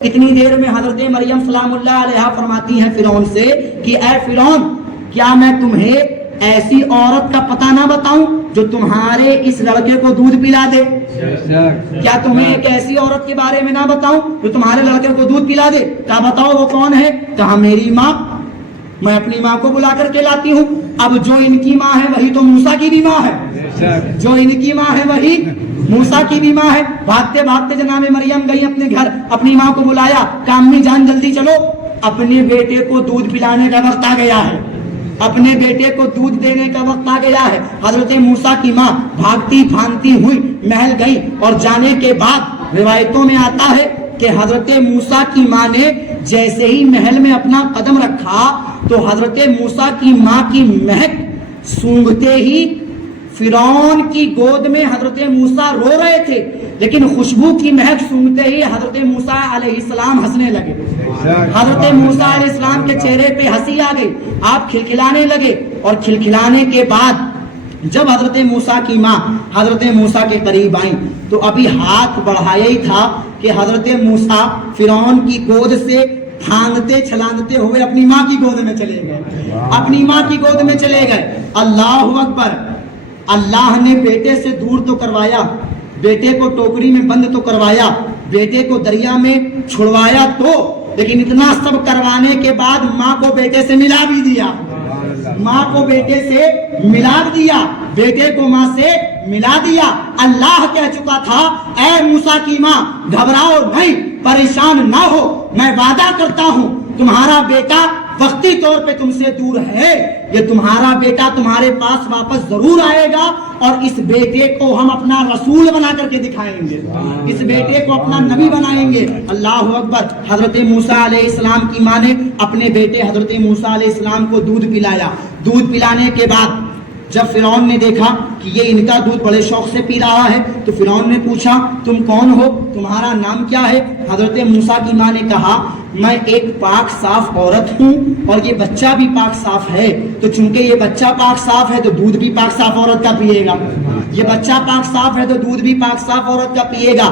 اتنی دیر میں حضرت مریم سلام اللہ علیہا فرماتی ہیں فرعون سے کہ اے فرعون، کیا میں تمہیں ایسی عورت کا پتہ نہ بتاؤں جو تمہارے اس لڑکے کو دودھ پلا دے؟ کیا تمہیں ایک ایسی عورت کے بارے میں نہ بتاؤں جو تمہارے لڑکے کو دودھ پلا دے؟ کہا بتاؤ وہ کون ہے؟ کہا میری ماں، میں اپنی ماں کو بلا کر کے لاتی ہوں۔ اب جو ان کی ماں ہے وہی تو موسیٰ کی بھی ماں ہے، جو ان کی ماں ہے وہی موسیٰ کی بھی ماں ہے۔ بھاگتے بھاگتے جناب مریم گئی اپنے گھر، اپنی ماں کو بلایا، کہا امی جان جلدی چلو، اپنے بیٹے کو دودھ پلانے کا وقت آ گیا ہے، اپنے بیٹے کو دودھ دینے کا وقت آ گیا ہے۔ حضرت موسیٰ کی ماں بھاگتی بھاگتی ہوئی محل گئی، اور جانے کے بعد روایتوں میں آتا ہے کہ حضرت موسیٰ کی ماں نے جیسے ہی محل میں اپنا قدم رکھا تو حضرت موسیٰ کی ماں کی مہک سونگھتے ہی فرعون کی گود میں حضرت موسیٰ رو رہے تھے، لیکن خوشبو کی مہک سونگھتے ہی حضرت موسیٰ علیہ السلام ہنسنے لگے۔ حضرت موسیٰ علیہ السلام کے چہرے پہ ہنسی آ گئی، آپ کھلکھلانے لگے، اور کھلکھلانے کے بعد جب حضرت موسیٰ کی ماں حضرت موسیٰ کے قریب آئیں تو ابھی ہاتھ بڑھایا ہی تھا کہ حضرت موسیٰ فرعون کی گود سے پھاندتے چھلاندتے ہوئے اپنی ماں کی گود میں چلے گئے، اپنی ماں کی گود میں چلے گئے۔ اللہ اکبر! اللہ نے بیٹے سے دور تو کروایا، بیٹے کو ٹوکری میں بند تو کروایا، بیٹے کو دریا میں چھڑوایا تو، لیکن اتنا سب کروانے کے بعد ماں کو بیٹے سے ملا بھی دیا، ماں کو بیٹے سے ملا دیا، بیٹے کو ماں سے ملا دیا۔ اللہ کہہ چکا تھا اے موسیٰ کی ماں گھبراؤ نہیں، پریشان نہ ہو، میں وعدہ کرتا ہوں تمہارا بیٹا وقتی طور پہ تم سے دور ہے، یہ تمہارا بیٹا تمہارے پاس واپس ضرور آئے گا، اور اس بیٹے کو ہم اپنا رسول بنا کر کے دکھائیں گے، اس بیٹے کو اپنا نبی بنائیں گے۔ اللہ اکبر! حضرت موسیٰ علیہ السلام کی ماں نے اپنے بیٹے حضرت موسیٰ علیہ السلام کو دودھ پلایا۔ دودھ پلانے کے بعد جب فرعون نے دیکھا کہ یہ ان کا دودھ بڑے شوق سے پی رہا ہے تو فرعون نے پوچھا تم کون ہو، تمہارا نام کیا ہے؟ حضرت موسیٰ کی ماں نے کہا میں ایک پاک صاف عورت ہوں اور یہ بچہ بھی پاک صاف ہے، تو چونکہ یہ بچہ پاک صاف ہے تو دودھ بھی پاک صاف عورت کا پیے گا، یہ بچہ پاک صاف ہے تو دودھ بھی پاک صاف عورت کا پیے گا۔